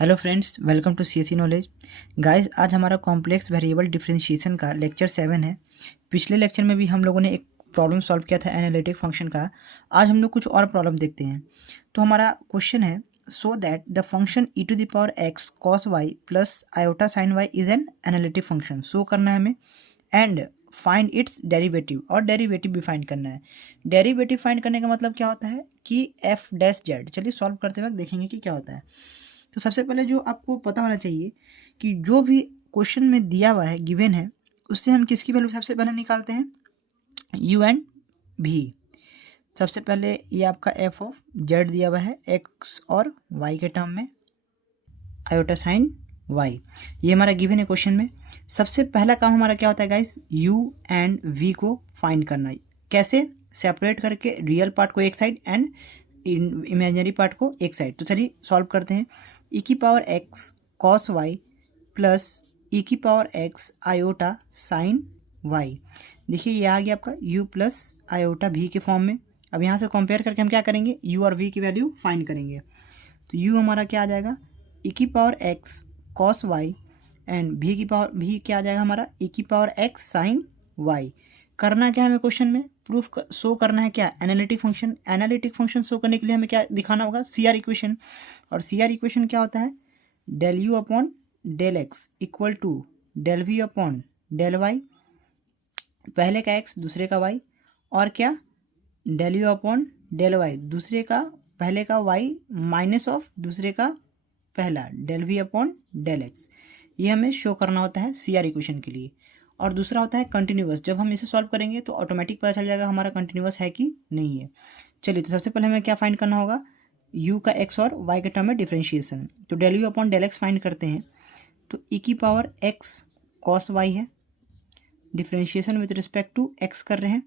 Hello friends, welcome to CSC knowledge. Guys, आज हमारा complex variable differentiation का lecture 7 है। पिछले लेक्चर में भी हम लोगों ने एक प्रॉब्लम सॉल्व किया था एनालिटिक फंक्शन का। आज हम लोग कुछ और प्रॉब्लम देखते हैं। तो हमारा क्वेश्चन है, so that the function e to the power x cos Y plus iota sine y is an analytic function. Show करना है हमें एंड फाइंड इट्स डेरिवेटिव, और डेरिवेटिव भी फाइंड करना है। डेरिवेटिव फाइंड करने का मतलब क्या होता है कि एफ डैश जेड। चलिए सॉल्व करते वक्त देखेंगे कि क्या होता है। तो सबसे पहले जो आपको पता होना चाहिए कि जो भी क्वेश्चन में दिया हुआ है, गिवन है, उससे हम किसकी वैल्यू सबसे पहले निकालते हैं, यू एंड भी। सबसे पहले ये आपका एफ ऑफ जेड दिया हुआ है एक्स और वाई के टर्म में, आयोटा साइन वाई, ये हमारा गिवन है क्वेश्चन में। सबसे पहला काम हमारा क्या होता है गाइस, यू एंड वी को फाइंड करना। कैसे? सेपरेट करके रियल पार्ट को एक साइड एंड इमेजिनरी पार्ट को एक साइड। तो चलिए सॉल्व करते हैं। ई की power x cos Y plus e की power x iota sine y. देखिए ये आ गया आपका u प्लस आयोटा भी के फॉर्म में। अब यहाँ से कंपेयर करके हम क्या करेंगे, u और v की वैल्यू फाइंड करेंगे। तो u हमारा क्या आ जाएगा, ई की power x cos y and भी की पावर भी क्या आ जाएगा हमारा, ई की पावर एक्स साइन वाई। करना क्या है हमें क्वेश्चन में, शो करना है क्या, analytic function. Analytic function show करने के लिए हमें क्या दिखाना होगा, सी आर इक्वेशन। और सी आर इक्वेशन क्या होता है, del you upon del x equal to del we upon del y, पहले का एक्स दूसरे का वाई, और क्या, del you upon del y दूसरे का पहले का वाई माइनस ऑफ दूसरे का पहला del we upon del x. ये हमें शो करना होता है सी आर इक्वेशन के लिए। और दूसरा होता है कंटिन्यूअस। जब हम इसे सॉल्व करेंगे तो ऑटोमेटिक पता चल जाएगा हमारा कंटिन्यूअस है कि नहीं है। चलिए, तो सबसे पहले हमें क्या फाइंड करना होगा, u का x और y के टर्म में डिफरेंशिएशन। तो del you upon del x find करते हैं। तो e की पावर x कॉस वाई है, differentiation with respect to x कर रहे हैं।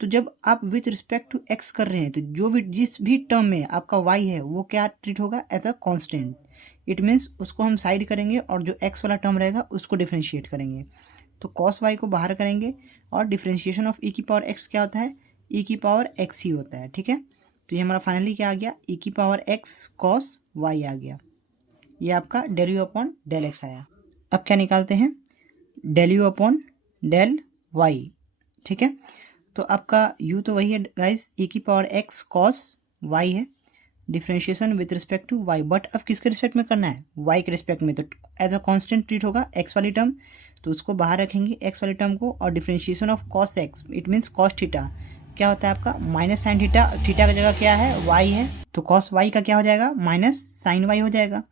तो जब आप विथ रिस्पेक्ट टू x कर रहे हैं तो जो भी जिस भी टर्म में आपका y है वो क्या ट्रीट होगा, as a constant. It means उसको हम साइड करेंगे और जो x वाला टर्म रहेगा उसको डिफरेंशिएट करेंगे। तो कॉस वाई को बाहर करेंगे और डिफरेंशिएशन ऑफ ई की पावर एक्स क्या होता है, ई की पावर एक्स ही होता है। ठीक है, तो ये हमारा फाइनली क्या आ गया, ई की पावर एक्स कॉस वाई आ गया। ये आपका del you upon del x आया। अब क्या निकालते हैं, del you upon del Y. ठीक है, तो आपका u तो वही है गाइस, ई की पावर एक्स कॉस वाई है, differentiation with respect to y। But अब किसके रिस्पेक्ट में करना है, y के रिस्पेक्ट में। तो एज अ कांस्टेंट ट्रीट होगा x वाली टर्म, तो उसको बाहर रखेंगे x वाली टर्म को। और differentiation of cos x, it means cos theta क्या होता है आपका, माइनस साइन थीटा। थीटा की जगह क्या है, y है, तो कॉस y का क्या हो जाएगा, माइनस साइन y हो जाएगा।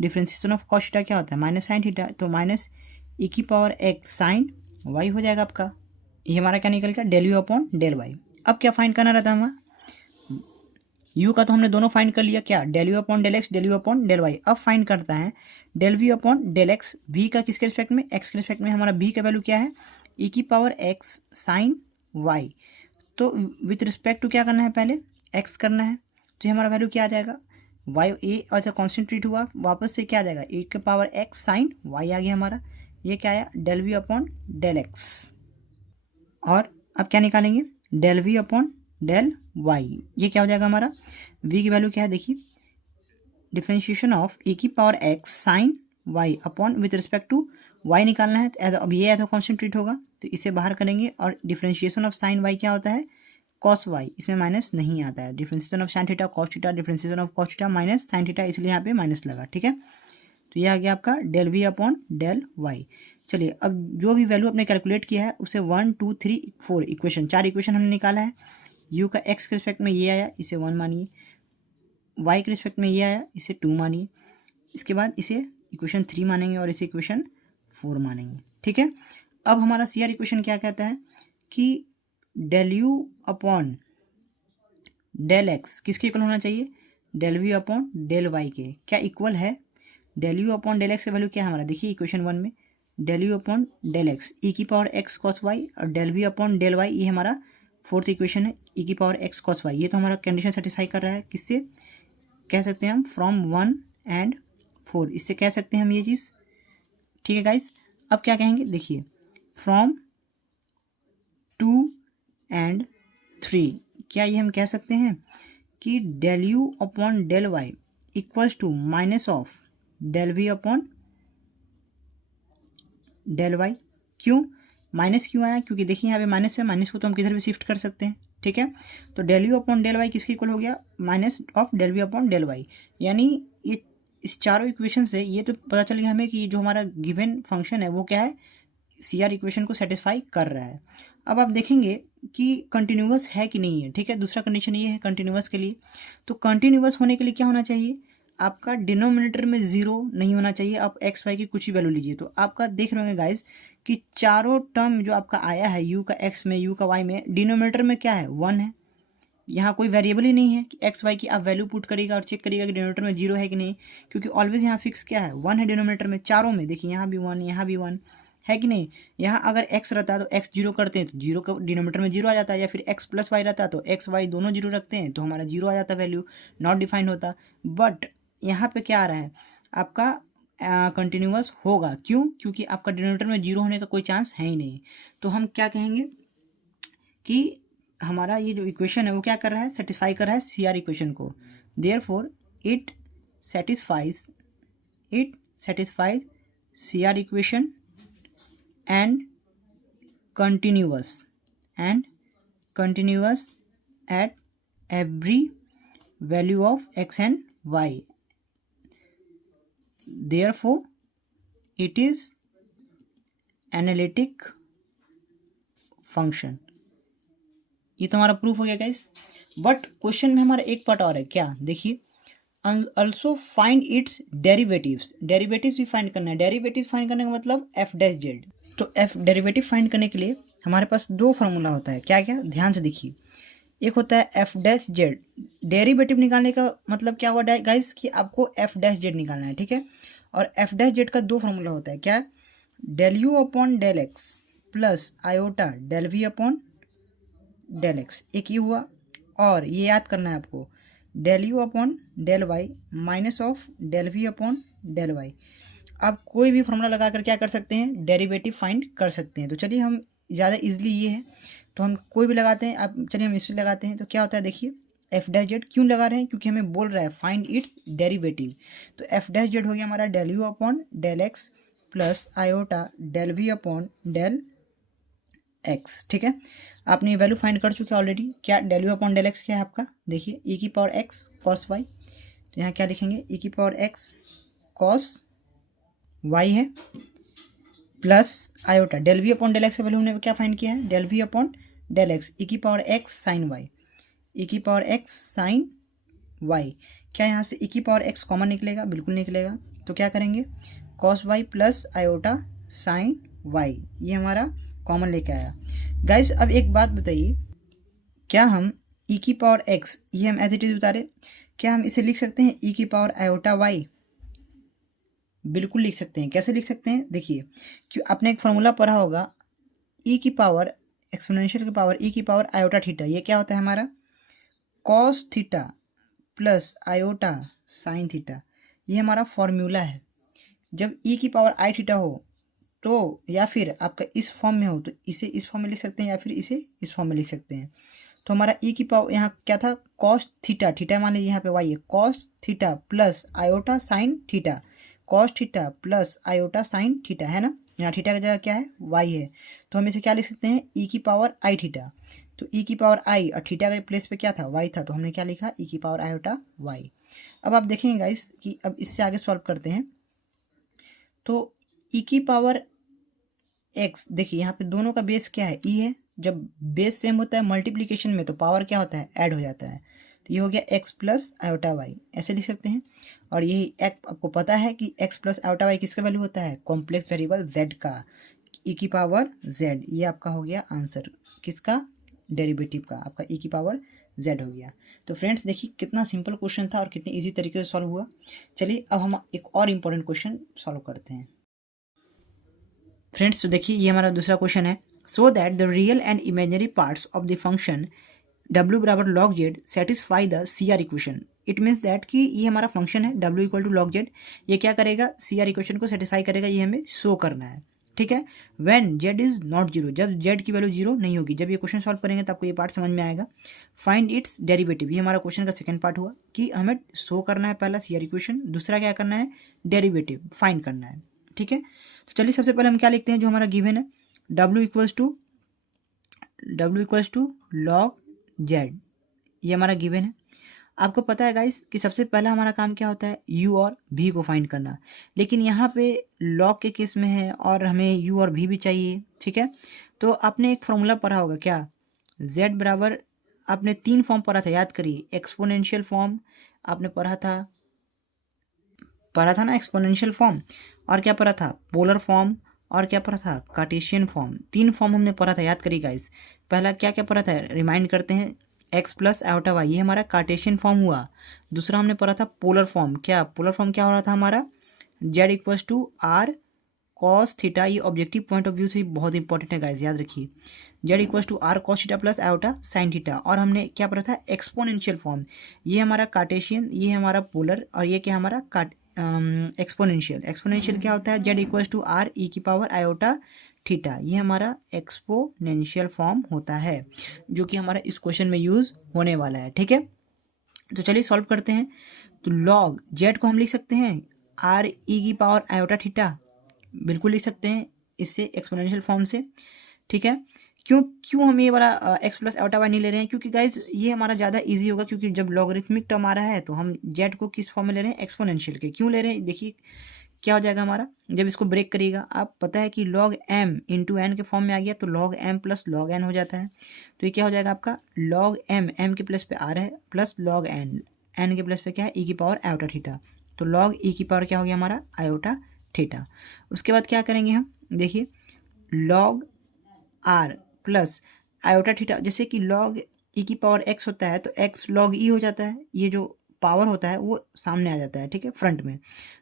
डिफरेंशिएशन ऑफ कॉस थीटा क्या होता है, माइनस साइन थीटा, तो माइनस ई की पावर एक्स साइन y हो जाएगा आपका। ये हमारा क्या निकल गया, del you upon del y. अब क्या फाइंड करना रहता है हमारा, u का तो हमने दोनों फाइंड कर लिया, क्या, del you upon del x, del you upon del y. अब फाइंड करता है del we upon del x, v का किसके रिस्पेक्ट में, x के रिस्पेक्ट में। हमारा v का वैल्यू क्या है, e की पावर x साइन y। तो विथ रिस्पेक्ट टू क्या करना है, पहले x करना है। तो ये हमारा वैल्यू क्या आ जाएगा, y ए अच्छा कॉन्सेंट्रेट हुआ, वापस से क्या आ जाएगा, e के पावर x साइन y आ गया हमारा। ये क्या आया, del we upon del x. और अब क्या निकालेंगे, del we upon del Y. ये क्या हो जाएगा हमारा, v की वैल्यू क्या है, देखिए, डिफरेंशिएशन ऑफ e की power x sine y upon with respect to y निकालना है। तो अब ये एज कॉन्सेंट्रेट होगा तो इसे बाहर करेंगे। और डिफरेंशिएशन ऑफ साइन y क्या होता है, कॉस y, इसमें माइनस नहीं आता है। Differentiation of sine theta cos theta, differentiation of cos theta minus sine theta, इसलिए यहाँ पे माइनस लगा। ठीक है, तो ये आ गया आपका del we upon del Y. चलिए, अब जो भी वैल्यू आपने कैलकुलेट किया है उसे 1 2 3 4 इक्वेशन, 4 इक्वेशन हमने निकाला है। u का x के रिस्पेक्ट में ये आया, इसे 1 मानिए। y के रिस्पेक्ट में ये आया, इसे 2 मानिए। इसके बाद इसे इक्वेशन 3 मानेंगे और इसे इक्वेशन 4 मानेंगे। ठीक है, अब हमारा सी आर इक्वेशन क्या कहता है कि del you upon del x किसके इक्वल होना चाहिए, del we upon del y के। क्या इक्वल है, del you upon del x का वैल्यू क्या है हमारा, देखिए इक्वेशन 1 में del you upon del x, e की पावर एक्स कॉस वाई, और del we upon del Y, ये हमारा फोर्थ इक्वेशन है, ई की पावर एक्स कॉस वाई। ये तो हमारा कंडीशन सेटिस्फाई कर रहा है, किससे कह सकते हैं हम, फ्रॉम 1 एंड 4, इससे कह सकते हैं हम ये चीज़। ठीक है गाइस, अब क्या कहेंगे, देखिए, फ्रॉम 2 एंड 3, क्या ये हम कह सकते हैं कि del you upon del Y equals to minus of del we upon del Y. क्यों माइनस क्यों आया? क्योंकि देखिए यहाँ पे माइनस है, माइनस को तो हम किधर भी शिफ्ट कर सकते हैं, ठीक है। तो del you upon del Y किसके इक्वल हो गया? Minus of del we upon del Y. यानी ये इस चारों इक्वेशन से ये तो पता चल गया हमें कि जो हमारा गिवन फंक्शन है वो क्या है, सी आर इक्वेशन को सेटिस्फाई कर रहा है। अब आप देखेंगे कि कंटिन्यूअस है कि नहीं है, ठीक है। दूसरा कंडीशन ये है कंटिन्यूअस के लिए। तो कंटिन्यूअस होने के लिए क्या होना चाहिए? आपका डिनोमिनेटर में जीरो नहीं होना चाहिए। आप एक्स वाई की कुछ ही वैल्यू लीजिए, तो आपका देख रहे होंगे गाइज कि चारों टर्म जो आपका आया है यू का एक्स में यू का वाई में, डिनोमिनेटर में क्या है? 1 है। यहाँ कोई वेरिएबल ही नहीं है कि एक्स वाई की आप वैल्यू पुट करिएगा और चेक करिएगा कि डिनोमिनेटर में जीरो है कि नहीं, क्योंकि ऑलवेज यहाँ फिक्स क्या है? 1 है डिनोमिनेटर में चारों में। देखिए यहाँ भी 1, यहाँ भी 1 है कि नहीं। यहाँ अगर x रहता है तो x जीरो करते हैं तो जीरो का डिनोमिनेटर में जीरो आ जाता है, या फिर x प्लस वाई रहता है तो x वाई दोनों जीरो रखते हैं तो हमारा जीरो आ जाता है, वैल्यू नॉट डिफाइंड होता। बट यहाँ पे क्या आ रहा है आपका? कंटिन्यूअस होगा। क्यों? क्योंकि आपका डिनोमिनेटर में जीरो होने का कोई चांस है ही नहीं। तो हम क्या कहेंगे कि हमारा ये जो इक्वेशन है वो क्या कर रहा है? सेटिस्फाई कर रहा है सी आर इक्वेशन को। Therefore it satisfies C R equation and continuous at every value of x and y. Therefore it is analytic function। ये तो हमारा प्रूफ हो गया गाइस। बट क्वेश्चन में हमारा एक पार्ट और है, क्या? देखिए, also find its derivatives. Derivatives भी फाइंड करना है। डेरिवेटिव्स फाइंड करने का मतलब एफ डैश जेड। तो एफ डेरिवेटिव फाइंड करने के लिए हमारे पास दो फार्मूला होता है। क्या क्या? ध्यान से देखिए। एक होता है एफ डैश जेड। डेरिवेटिव निकालने का मतलब क्या हुआ गाइस कि आपको एफ डैश जेड निकालना है, ठीक है। और एफ डैश जेड का दो फार्मूला होता है। क्या? Del you upon del X plus iota del we upon del X, एक ही हुआ। और ये याद करना है आपको, del you upon del Y minus of del we upon del Y. आप कोई भी फॉर्मूला लगा कर क्या कर सकते हैं? डेरिवेटिव फाइंड कर सकते हैं। तो चलिए हम ज़्यादा इजीली ये है तो हम कोई भी लगाते हैं। आप चलिए हम इससे लगाते हैं तो क्या होता है? देखिए, एफ डैश जेड क्यों लगा रहे हैं? क्योंकि हमें बोल रहा है फाइंड इट्स डेरिवेटिव। तो एफ डैश जेड हो गया हमारा del you upon del X plus iota del we upon del X, ठीक है। आपने ये वैल्यू फाइंड कर चुके हैं ऑलरेडी। क्या? Del you upon del X क्या है आपका? देखिए, ई की पावर एक्स कॉस वाई। तो यहाँ क्या लिखेंगे? ई की पावर एक्स कॉस वाई है plus iota del we upon del x का वैल्यू हमने क्या फाइंड किया है? Del we upon del x e की power x sine y, e की पावर एक्स साइन वाई। क्या यहाँ से ई की पावर एक्स कॉमन निकलेगा? बिल्कुल निकलेगा। तो क्या करेंगे? Cos Y plus iota sine Y, ये हमारा कॉमन लेके आया। गाइस अब एक बात बताइए, क्या हम ई की पावर एक्स ये हम एज इट इज उतारे, क्या हम इसे लिख सकते हैं ई की पावर आयोटा वाई? बिल्कुल लिख सकते हैं। कैसे लिख सकते हैं? देखिए, क्यों आपने एक फॉर्मूला पढ़ा होगा, ई की पावर एक्सपोनेंशियल की पावर ई की पावर आयोटा थीटा। ये क्या होता है हमारा? Cos theta plus iota sine theta. ये हमारा फॉर्मूला है। जब ई की पावर आई थीटा हो तो, या फिर आपका इस फॉर्म में हो तो इसे इस फॉर्म में लिख सकते हैं, या फिर इसे इस फॉर्म में लिख सकते हैं। तो हमारा ई की पावर यहाँ क्या था? कॉस थीटा, थीटा मान लीजिए यहाँ पे वाई है, cos theta plus iota sine theta, cos theta plus iota sine theta, है ना। यहाँ थीटा की जगह क्या है? वाई है। तो हम इसे क्या लिख सकते हैं? ई की पावर आई थीटा। तो ई की पावर आई और थीटा के प्लेस पे क्या था? वाई था। तो हमने क्या लिखा? ई की पावर आयोटा वाई। अब आप देखेंगे गाइस कि अब इससे आगे सॉल्व करते हैं। तो ई की पावर एक्स, देखिए यहाँ पे दोनों का बेस क्या है? ई है। जब बेस सेम होता है मल्टीप्लिकेशन में तो पावर क्या होता है? ऐड हो जाता है। तो ये हो गया एक्स प्लस आयोटा वाई, ऐसे लिख सकते हैं। और यही एक आपको पता है कि एक्स प्लस आयोटा वाई किसका वैल्यू होता है? कॉम्प्लेक्स वेरिएबल जेड का, ई की पावर जेड। ये आपका हो गया आंसर किसका? डेरिवेटिव का, आपका ई की पावर जेड हो गया। तो फ्रेंड्स देखिए कितना सिंपल क्वेश्चन था और कितनी इजी तरीके से सॉल्व हुआ। चलिए अब हम एक और इम्पोर्टेंट क्वेश्चन सॉल्व करते हैं। फ्रेंड्स तो देखिए ये हमारा दूसरा क्वेश्चन है। So that the real and imaginary parts of the function w बराबर log z satisfy the C R equation. It means that कि ये हमारा फंक्शन है w equal to log z, ये क्या करेगा? सी आर इक्वेशन को सेटिस्फाई करेगा, ये हमें शो करना है। ठीक है। When Z is not zero, जब जेड की वैल्यू जीरो नहीं होगी। जब ये क्वेश्चन सॉल्व करेंगे तो आपको ये पार्ट समझ में आएगा। फाइंड इट्स डेरिवेटिव, ये हमारा क्वेश्चन का सेकंड पार्ट हुआ कि हमें शो करना है पहला सीआर इक्वेशन, दूसरा क्या करना है, डेरिवेटिव फाइंड करना है। ठीक है, तो चलिए सबसे पहले हम क्या लिखते हैं जो हमारा गिवन है, W equals to log Z, ये हमारा गिवन है। आपको पता है गाइस कि सबसे पहला हमारा काम क्या होता है, u और v को फाइंड करना, लेकिन यहाँ पे लॉग के केस में है और हमें u और v भी चाहिए। ठीक है, तो आपने एक फॉर्मूला पढ़ा होगा क्या, z बराबर, आपने 3 फॉर्म पढ़ा था, याद करिए। एक्सपोनेंशियल फॉर्म आपने पढ़ा था ना, एक्सपोनेंशियल फॉर्म, और क्या पढ़ा था, पोलर फॉर्म, और क्या पढ़ा था, कार्टेशियन फॉर्म। 3 फॉर्म हमने पढ़ा था, याद करिए गाइस। पहला क्या क्या पढ़ा था, रिमाइंड करते हैं, x प्लस आयोटा वाई, ये हमारा कार्टेशियन फॉर्म हुआ। दूसरा हमने पढ़ा था पोलर फॉर्म, क्या पोलर फॉर्म क्या हो रहा था हमारा, z equals to R cos theta, ये ऑब्जेक्टिव पॉइंट ऑफ व्यू से भी बहुत इंपॉर्टेंट है गाइस, याद रखिए। z equals to R cos theta plus iota sine theta. और हमने क्या पढ़ा था, एक्सपोनेंशियल फॉर्म, ये हमारा कार्टेशियन, ये हमारा पोलर, और ये क्या हमारा एक्सपोनेंशियल। एक्सपोनेंशियल क्या होता है, z equals to R E की पावर आयोटा थीटा, ये हमारा एक्सपोनेंशियल फॉर्म होता है, जो कि हमारा इस क्वेश्चन में यूज होने वाला है। ठीक है, तो चलिए सॉल्व करते हैं। तो लॉग जेड को हम लिख सकते हैं आर ई की पावर आयोटा थीटा, बिल्कुल लिख सकते हैं इससे, एक्सपोनेंशियल फॉर्म से। ठीक है, क्यों हम ये वाला एक्स प्लस आयोटा वाई नहीं ले रहे हैं, क्योंकि गाइज ये हमारा ज़्यादा इजी होगा, क्योंकि जब लॉगरिथमिक टर्म आ रहा है तो हम जेड को किस फॉर्म में ले रहे हैं, एक्सपोनेंशियल के। क्यों ले रहे हैं, देखिए क्या हो जाएगा हमारा, जब इसको ब्रेक करिएगा, आप पता है कि log m इंटू एन के फॉर्म में आ गया, तो log m plus log n हो जाता है। तो ये क्या हो जाएगा आपका, log m के प्लस पे r है, प्लस log n के प्लस पे क्या है, e की पावर आयोटा थीटा। तो log e की पावर क्या हो गया हमारा, आयोटा थीटा। उसके बाद क्या करेंगे हम, देखिए log r plus iota theta, जैसे कि log e की पावर x होता है तो x log e हो जाता है, ये जो पावर होता है वो सामने आ जाता है, ठीक है, फ्रंट में।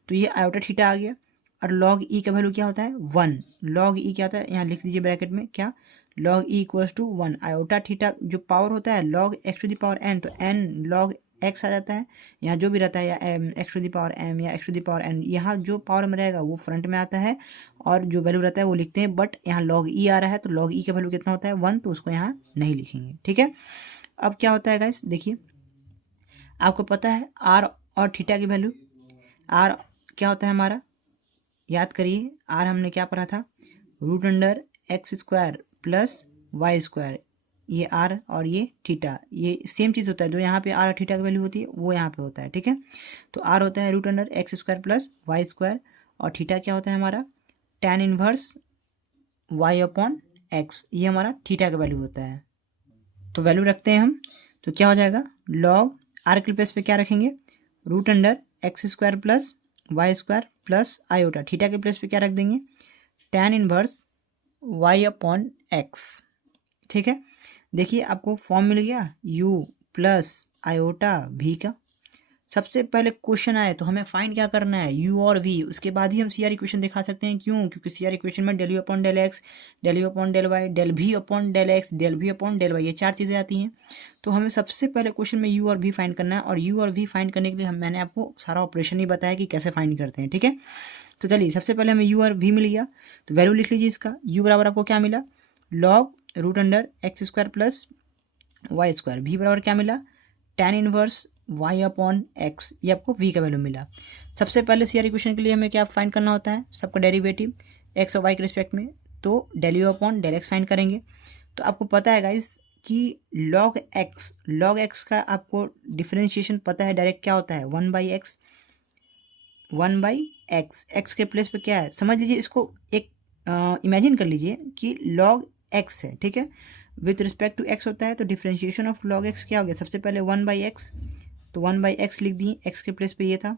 तो ये आयोटा थीटा आ गया, और log e का वैल्यू क्या होता है, 1। log e क्या होता है, यहाँ लिख लीजिए ब्रैकेट में, क्या, log e equals to 1। Iota theta जो पावर होता है log x to the power n, तो n log x आ जाता है, यहाँ जो भी रहता है, या x to the power m या x to the power n, यहाँ जो पावर में रहेगा वो फ्रंट में आता है, और जो वैल्यू रहता है वो लिखते हैं। बट यहाँ log e आ रहा है, तो log e का वैल्यू कितना होता है, 1, तो उसको यहाँ नहीं लिखेंगे। ठीक है, अब क्या होता है गाइस, देखिए आपको पता है r और थीटा की वैल्यू, r क्या होता है हमारा, याद करिए, r हमने क्या पढ़ा था, root under x square plus Y square, ये r और ये थीटा, ये सेम चीज़ होता है, जो यहाँ पे r और थीटा की वैल्यू होती है वो यहाँ पे होता है। ठीक है, तो r होता है root under x square plus Y square, और थीटा क्या होता है हमारा, tan inverse y upon x, ये हमारा थीटा का वैल्यू होता है। तो वैल्यू रखते हैं हम, तो क्या हो जाएगा, log r के प्लेस पे क्या रखेंगे, root under x square plus Y square plus iota, theta के प्लेस पे क्या रख देंगे, tan inverse y upon x। ठीक है, देखिए आपको फॉर्म मिल गया u प्लस आयोटा v का। सबसे पहले क्वेश्चन आए तो हमें फाइंड क्या करना है, u और v, उसके बाद ही हम सी आर इक्वेशन दिखा सकते हैं। क्यों, क्योंकि सी आर इक्वेशन में del you upon del x, del you upon del Y, del V upon del x, del V upon del Y, ये 4 चीज़ें आती हैं। तो हमें सबसे पहले क्वेश्चन में u और v फाइंड करना है, और u और v फाइंड करने के लिए मैंने आपको सारा ऑपरेशन ही बताया कि कैसे फाइंड करते हैं। ठीक है, तो चलिए सबसे पहले हमें u और v मिल गया, तो वैल्यू लिख लीजिए इसका, u बराबर आपको क्या मिला, log root under x square plus Y square, v बराबर क्या मिला, tan inverse y upon x, ये आपको v का वैल्यू मिला। सबसे पहले सी आर इक्वेशन के लिए हमें क्या फाइंड करना होता है, सबका डेरिवेटिव x और y के रिस्पेक्ट में, तो del you upon del x find करेंगे। तो आपको पता है गाइस कि log x का आपको डिफरेंशिएशन पता है डायरेक्ट क्या होता है, 1/x, 1/x, x के प्लेस पे क्या है, समझ लीजिए इसको, एक इमेजिन कर लीजिए कि log x है, ठीक है, विथ रिस्पेक्ट टू x होता है, तो डिफरेंशिएशन ऑफ log x क्या हो गया, सबसे पहले 1/x, तो 1/x लिख दिए, x के प्लेस पे ये था।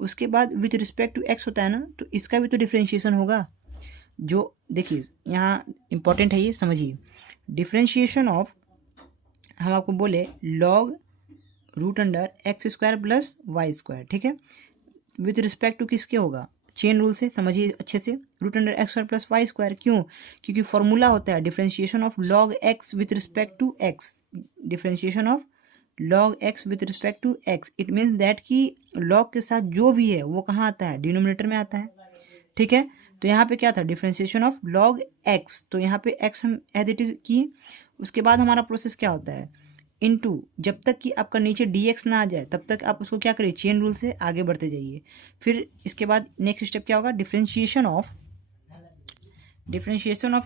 उसके बाद विथ रिस्पेक्ट टू x होता है ना, तो इसका भी तो डिफरेंशिएशन होगा, जो देखिए यहाँ इंपॉर्टेंट है, ये समझिए, डिफरेंशिएशन ऑफ, हम आपको बोले log root under x square plus Y square, ठीक है, विथ रिस्पेक्ट टू किसके होगा, चेन रूल से, समझिए अच्छे से, root under x square plus Y square. क्यों, क्योंकि फॉर्मूला होता है differentiation of log x with respect to x, differentiation of log x with respect to x, it means that कि log के साथ जो भी है वो कहाँ आता है, डिनोमिनेटर में आता है। ठीक है, तो यहाँ पे क्या था, डिफ्रेंशिएशन ऑफ लॉग एक्स, तो यहाँ पे एक्स हम एज इट इज किए। उसके बाद हमारा प्रोसेस क्या होता है, इनटू, जब तक कि आपका नीचे dx ना आ जाए तब तक आप उसको क्या करिए, चेन रूल से आगे बढ़ते जाइए। फिर इसके बाद नेक्स्ट स्टेप क्या होगा, डिफ्रेंशिएशन ऑफ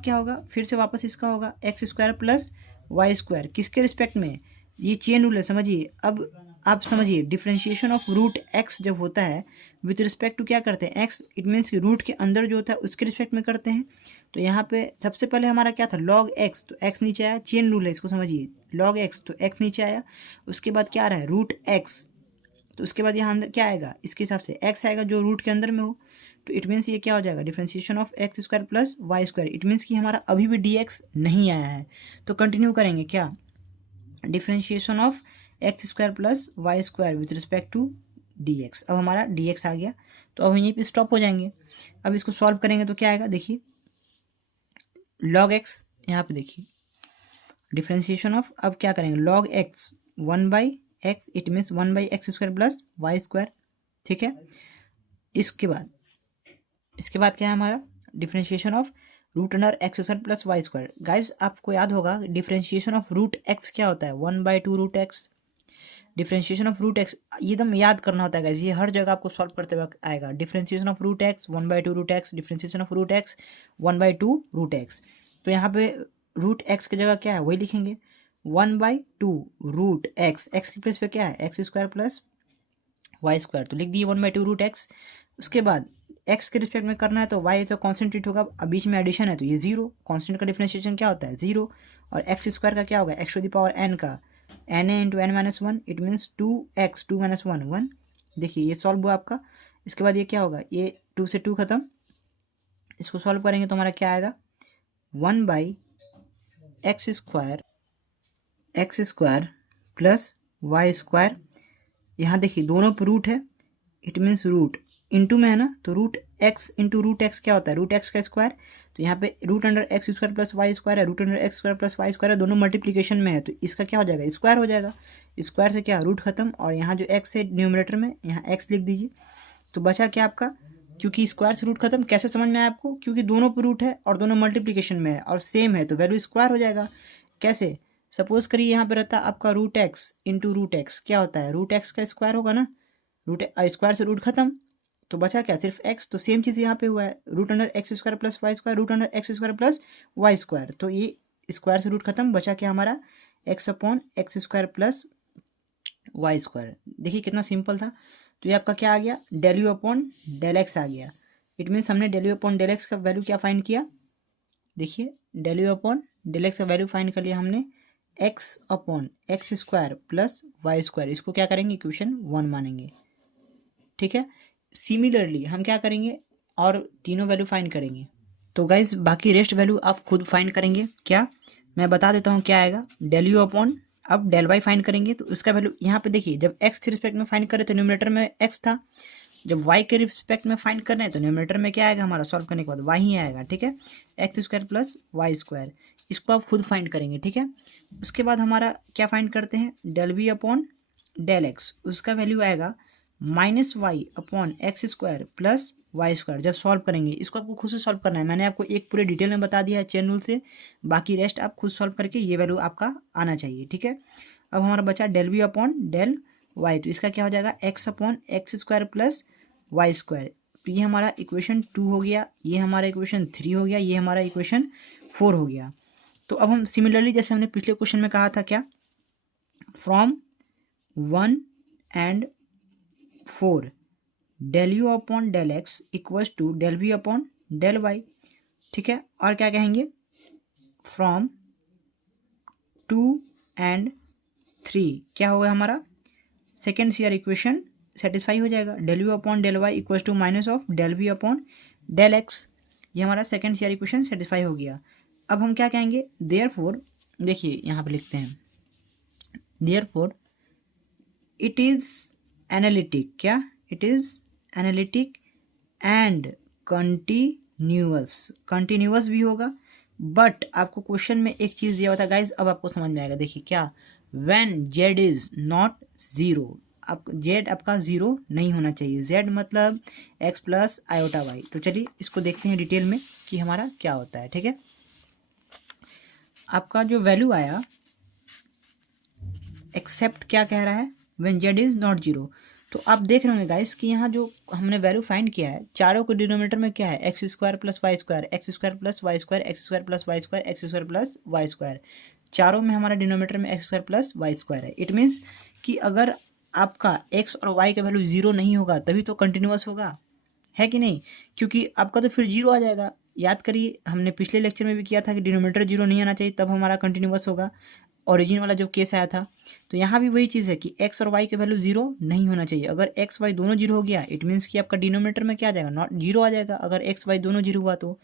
क्या होगा, फिर से वापस इसका होगा X square plus Y square, किसके रिस्पेक्ट में, ये चेन रूल है समझिए। अब आप समझिए, डिफ्रेंशिएशन ऑफ रूट एक्स जब होता है विथ रिस्पेक्ट टू क्या करते हैं, एक्स, इट मीन्स कि रूट के अंदर जो होता है उसके रिस्पेक्ट में करते हैं। तो यहाँ पे सबसे पहले हमारा क्या था, लॉग एक्स, तो एक्स नीचे आया, चेन रूल है इसको समझिए, लॉग एक्स तो एक्स नीचे आया। उसके बाद क्या आ रहा है, रूट एक्स, तो उसके बाद यहाँ अंदर क्या आएगा, इसके हिसाब से एक्स आएगा जो रूट के अंदर में हो। तो इट मीन्स ये क्या हो जाएगा, differentiation of X square plus Y square, it means कि हमारा अभी भी dx नहीं आया है। तो कंटिन्यू करेंगे क्या, differentiation of X square plus Y square with respect to dx। अब हमारा dx आ गया, तो अब हम यहीं पे स्टॉप हो जाएंगे। अब इसको सॉल्व करेंगे तो क्या आएगा, देखिए लॉग एक्स, यहाँ पे देखिए डिफ्रेंशिएशन ऑफ, अब क्या करेंगे, log X 1/x, it means 1/x square plus Y square, ठीक है। इसके बाद क्या है हमारा, differentiation of root under x square plus Y square. Guys आपको याद होगा डिफ्रेंशिएशन ऑफ रूट एक्स क्या होता है, 1/2 root X. Differentiation of root X ये एकदम याद करना होता है गाइज, ये हर जगह आपको सॉल्व करते वक्त आएगा। Differentiation of root X 1/2 root X, differentiation of root X 1/2 root X. तो यहाँ पे रूट एक्स की जगह क्या है वही लिखेंगे, 1/2 रूट एक्स, एक्स की प्लेस पे क्या है, X square plus Y square, तो लिख दिए 1/2 रूट एक्स। उसके बाद एक्स के रिस्पेक्ट में करना है तो वाई तो कॉन्सेंट्रेट होगा, अब बीच में एडिशन है तो ये जीरो, कॉन्स्टेंट का डिफ्रेंशिएशन क्या होता है, जीरो। और एक्स स्क्वायर का क्या होगा, x to the power n का n a into n minus one, it means 2x 2 minus 1 1। देखिए ये सॉल्व हुआ आपका। इसके बाद ये क्या होगा, ये 2 से 2 खत्म, इसको सॉल्व करेंगे तो हमारा क्या आएगा, 1/x square plus Y square. यहाँ देखिए दोनों पर रूट है, इट मीन्स रूट इंटू में है ना, तो root X into root X क्या होता है, रूट एक्स का स्क्वायर। तो यहाँ पे root under x square plus Y square है, root under x square plus Y square है, दोनों मल्टीप्लिकेशन में है, तो इसका क्या हो जाएगा, स्क्वायर हो जाएगा। स्क्वायर से क्या, रूट खत्म, और यहाँ जो एक्स है न्यूमरेटर में, यहाँ एक्स लिख दीजिए। तो बचा क्या आपका, क्योंकि स्क्वायर से रूट खत्म, कैसे समझ में आया आपको, क्योंकि दोनों पर रूट है और दोनों मल्टीप्लिकेशन में है और सेम है, तो वैल्यू स्क्वायर हो जाएगा। कैसे, सपोज करिए यहाँ पे रहता आपका root X into root X, क्या होता है, रूट एक्स का स्क्वायर होगा ना, रूट स्क्वायर से रूट खत्म, तो बचा क्या, सिर्फ एक्स। तो सेम चीज़ यहाँ पे हुआ है, root under x square plus Y square, root under x square plus Y square, तो ये स्क्वायर से रूट खत्म, बचा क्या हमारा, X upon x square plus Y square. देखिए कितना सिंपल था। तो ये आपका क्या आ गया, del you upon del x आ गया। इट मीन्स हमने del you upon del x का वैल्यू क्या फाइंड किया, देखिए del you upon del x का वैल्यू फाइंड कर लिया हमने, x upon x square plus Y square. इसको क्या करेंगे, इक्वेशन 1 मानेंगे, ठीक है। सिमिलरली हम क्या करेंगे, और तीनों वैल्यू फाइंड करेंगे। तो गाइज बाकी रेस्ट वैल्यू आप खुद फाइंड करेंगे, क्या मैं बता देता हूँ क्या आएगा, डेल यू अपॉन, अब डेल वाई फाइंड करेंगे तो उसका वैल्यू यहाँ पे देखिए, जब एक्स के रिस्पेक्ट में फाइंड करे तो न्यूमरेटर में एक्स था, जब वाई के रिस्पेक्ट में फाइंड करना है तो न्यूमरेटर में क्या आएगा हमारा, सॉल्व करने के बाद वाई ही आएगा, ठीक है। X square plus Y square, इसको आप खुद फाइंड करेंगे, ठीक है। उसके बाद हमारा क्या फाइंड करते हैं, del we upon del X, उसका वैल्यू आएगा minus Y upon x square plus Y square. जब सॉल्व करेंगे इसको आपको खुद से सॉल्व करना है, मैंने आपको एक पूरे डिटेल में बता दिया है चेन रूल से, बाकी रेस्ट आप खुद सॉल्व करके ये वैल्यू आपका आना चाहिए, ठीक है। अब हमारा बचा del we upon del Y, तो इसका क्या हो जाएगा, X upon x square plus Y square. तो ये हमारा इक्वेशन 2 हो गया, ये हमारा इक्वेशन 3 हो गया, ये हमारा इक्वेशन 4 हो गया। तो अब हम सिमिलरली जैसे हमने पिछले क्वेश्चन में कहा था क्या, from 1 and 4 del you upon del X equals to del we upon del Y, ठीक है। और क्या कहेंगे, फ्रॉम 2 एंड 3 क्या होगा हमारा, सेकेंड सीआर इक्वेशन सेटिस्फाई हो जाएगा, del you upon del Y equals to minus of del we upon del x, ये हमारा सेकेंड सीआर इक्वेशन सेटिस्फाई हो गया। अब हम क्या कहेंगे, देयरफॉर, देखिए यहाँ पे लिखते हैं, देयरफॉर इट इज़ एनालिटिक, क्या, it is analytic and continuous, continuous भी होगा, बट आपको क्वेश्चन में एक चीज़ दिया हुआ था गाइज, अब आपको समझ में आएगा। देखिए क्या, when Z is not zero, आप जेड आपका ज़ीरो नहीं होना चाहिए। जेड मतलब एक्स प्लस आयोटा वाई। तो चलिए इसको देखते हैं डिटेल में कि हमारा क्या होता है। ठीक है, आपका जो वैल्यू आया एक्सेप्ट क्या कह रहा है, when Z is not zero. तो आप देख रहे होंगे गाइस कि यहाँ जो हमने वैल्यू फाइंड किया है, चारों को डिनोमिनेटर में क्या है, X square plus Y square, X square plus Y square, X square plus Y square, X square plus Y square. चारों में हमारा डिनोमिनेटर में X square plus Y square है। इट मीन्स कि अगर आपका एक्स और वाई का वैल्यू जीरो नहीं होगा तभी तो कंटिन्यूअस होगा, है कि नहीं, क्योंकि आपका तो फिर जीरो आ जाएगा। याद करिए हमने पिछले लेक्चर में भी किया था कि डिनोमिनेटर जीरो नहीं आना चाहिए तब हमारा कंटिन्यूअस होगा, ओरिजिन वाला जो केस आया था। तो यहाँ भी वही चीज़ है कि एक्स और वाई के वैल्यू जीरो नहीं होना चाहिए। अगर एक्स वाई दोनों जीरो हो गया इट मीन्स कि आपका डिनोमिनेटर में क्या आ जाएगा, नॉट जीरो आ जाएगा, अगर एक्स वाई दोनों जीरो हुआ तो।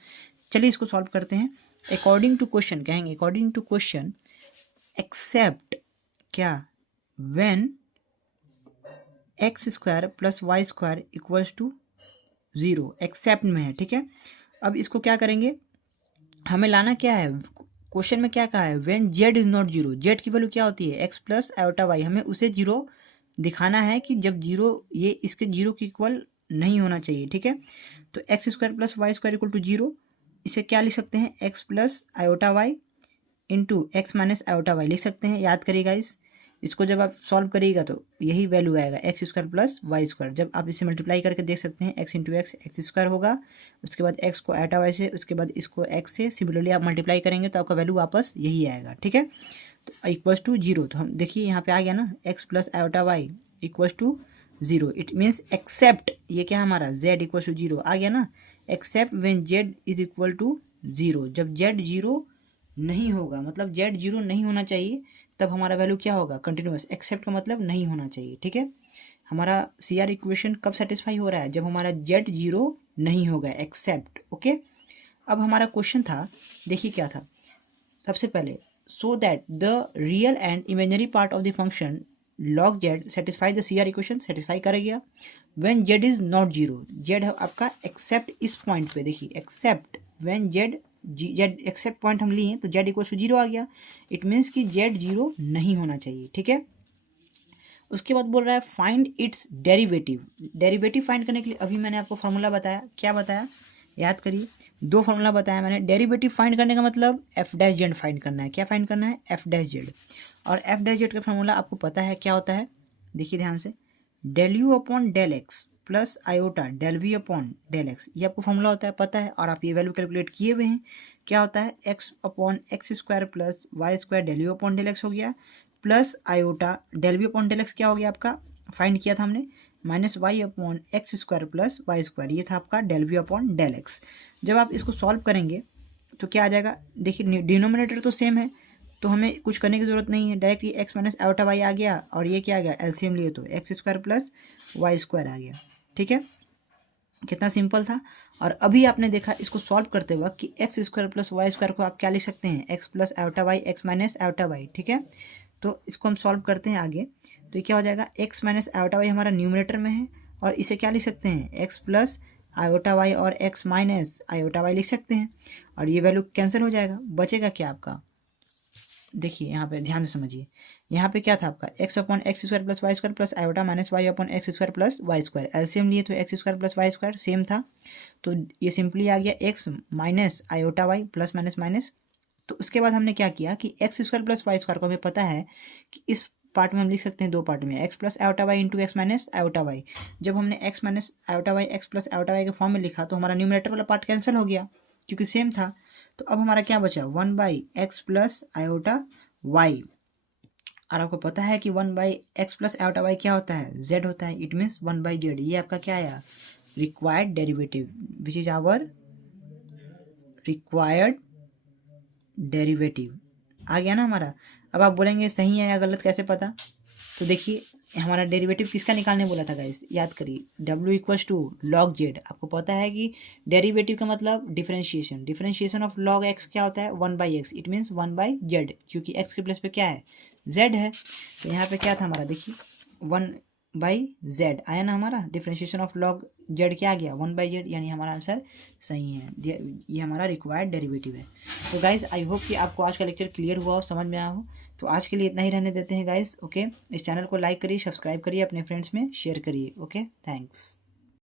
चलिए इसको सॉल्व करते हैं। अकॉर्डिंग टू क्वेश्चन कहेंगे, अकॉर्डिंग टू क्वेश्चन एक्सेप्ट क्या, when X square plus Y square equals to zero, except में है। ठीक है, अब इसको क्या करेंगे, हमें लाना क्या है, क्वेश्चन में क्या कहा है, when Z is not zero. Z की वैल्यू क्या होती है, एक्स प्लस आयोटा वाई। हमें उसे जीरो दिखाना है कि जब जीरो, ये इसके जीरो की इक्वल नहीं होना चाहिए। ठीक है, तो x square plus Y square equal to zero, इसे क्या लिख सकते हैं, X plus iota Y into x minus iota Y लिख सकते हैं। याद करिएगा इसको जब आप सॉल्व करिएगा तो यही वैल्यू आएगा, X square plus Y square. जब आप इसे मल्टीप्लाई करके देख सकते हैं, X into X X square होगा, उसके बाद एक्स को आयोटा वाई से, उसके बाद इसको एक्स से सिमिलरली आप मल्टीप्लाई करेंगे तो आपका वैल्यू वापस यही आएगा। ठीक है, तो इक्वल्स टू जीरो। तो हम देखिए यहाँ पे आ गया ना, X plus iota Y equals to zero. It means except, ये क्या हमारा जेड इक्वल्स टू जीरो आ गया ना, except when Z is equal to zero. जब जेड जीरो नहीं होगा, मतलब जेड जीरो नहीं होना चाहिए, तब हमारा वैल्यू क्या होगा, कंटिन्यूअस। एक्सेप्ट का मतलब नहीं होना चाहिए। ठीक है, हमारा सी आर इक्वेशन कब सेटिस्फाई हो रहा है, जब हमारा जेड जीरो नहीं होगा, एक्सेप्ट। ओके, अब हमारा क्वेश्चन था, देखिए क्या था, सबसे पहले so that the real and imaginary part of the function log Z satisfy the C R equation, satisfy कर गया। When Z is not zero, Z है आपका एक्सेप्ट इस पॉइंट पे, देखिए except when Z Z except point हम लिए तो जेड इक्वल टू जीरो आ गया। इट मीन्स कि जेड जीरो नहीं होना चाहिए। ठीक है, उसके बाद बोल रहा है find its derivative. Derivative find करने के लिए अभी मैंने आपको फॉर्मूला बताया, क्या बताया, याद करिए, दो फॉर्मूला बताया मैंने। डेरिवेटिव फाइंड करने का मतलब एफ डैश जेड फाइंड करना है। क्या फाइंड करना है, एफ डैश जेड। और एफ डैश जेड का फॉर्मूला आपको पता है क्या होता है, देखिए ध्यान से, del you upon del X plus iota del we upon del x, ये आपको फॉर्मूला होता है, पता है, और आप ये वैल्यू कैलकुलेट किए हुए हैं। क्या होता है, X upon x square plus Y square del you upon del X हो गया, plus iota del we upon del X क्या हो गया आपका, फाइंड किया था हमने, minus Y upon x square plus Y square, ये था आपका del we upon del X. जब आप इसको सॉल्व करेंगे तो क्या आ जाएगा, देखिए डिनोमिनेटर तो सेम है तो हमें कुछ करने की ज़रूरत नहीं है, directly x minus iota y आ गया, और ये क्या आ गया, एलसीएम लिए तो x square plus Y square आ गया। ठीक है, कितना सिंपल था। और अभी आपने देखा इसको सॉल्व करते वक्त कि x square plus Y square को आप क्या लिख सकते हैं, X plus iota Y, X minus iota Y. ठीक है, तो इसको हम सॉल्व करते हैं आगे, तो ये क्या हो जाएगा, एक्स माइनस आयोटा वाई हमारा न्यूमरेटर में है, और इसे क्या लिख सकते हैं, एक्स प्लस आयोटा वाई और एक्स माइनस आयोटा वाई लिख सकते हैं, और ये वैल्यू कैंसिल हो जाएगा, बचेगा क्या आपका, देखिए यहाँ पे ध्यान से समझिए, यहाँ पे क्या था आपका, x upon x square plus Y square plus iota minus Y upon x square plus Y square, LCM लिए तो x square plus Y square same था, तो ये सिंपली आ गया x minus iota y plus minus minus. तो उसके बाद हमने क्या किया कि x square plus Y square को हमें पता है कि इस पार्ट में हम लिख सकते हैं दो पार्ट में, x plus iota Y into x minus iota y. जब हमने x minus iota Y x plus iota y के फॉर्म में लिखा तो हमारा न्यूमरेटर वाला पार्ट कैंसिल हो गया क्योंकि सेम था। तो अब हमारा क्या बचा, one by x plus iota y, और आपको पता है कि one by x plus iota y क्या होता है, जेड होता है। It means one by z, ये आपका क्या आया, required derivative, which is our required derivative आ गया ना हमारा। अब आप बोलेंगे सही है या गलत कैसे पता, तो देखिए हमारा डेरिवेटिव किसका निकालने बोला था गाइस, याद करिए, W equals to log z. आपको पता है कि डेरिवेटिव का मतलब differentiation, differentiation of log x क्या होता है, one by x, it means one by z, क्योंकि एक्स के प्लेस पे क्या है, जेड है। तो यहाँ पे क्या था हमारा, देखिए वन बाई जेड आया ना हमारा, डिफरेंशिएशन ऑफ लॉग जेड क्या आ गया, वन बाई जेड, यानी हमारा आंसर सही है, ये हमारा रिक्वायर्ड डेरिवेटिव है। तो गाइज आई होप कि आपको आज का लेक्चर क्लियर हुआ हो, समझ में आया हो। तो आज के लिए इतना ही रहने देते हैं गाइस। ओके, इस चैनल को लाइक करिए, सब्सक्राइब करिए, अपने फ्रेंड्स में शेयर करिए। Okay, thanks.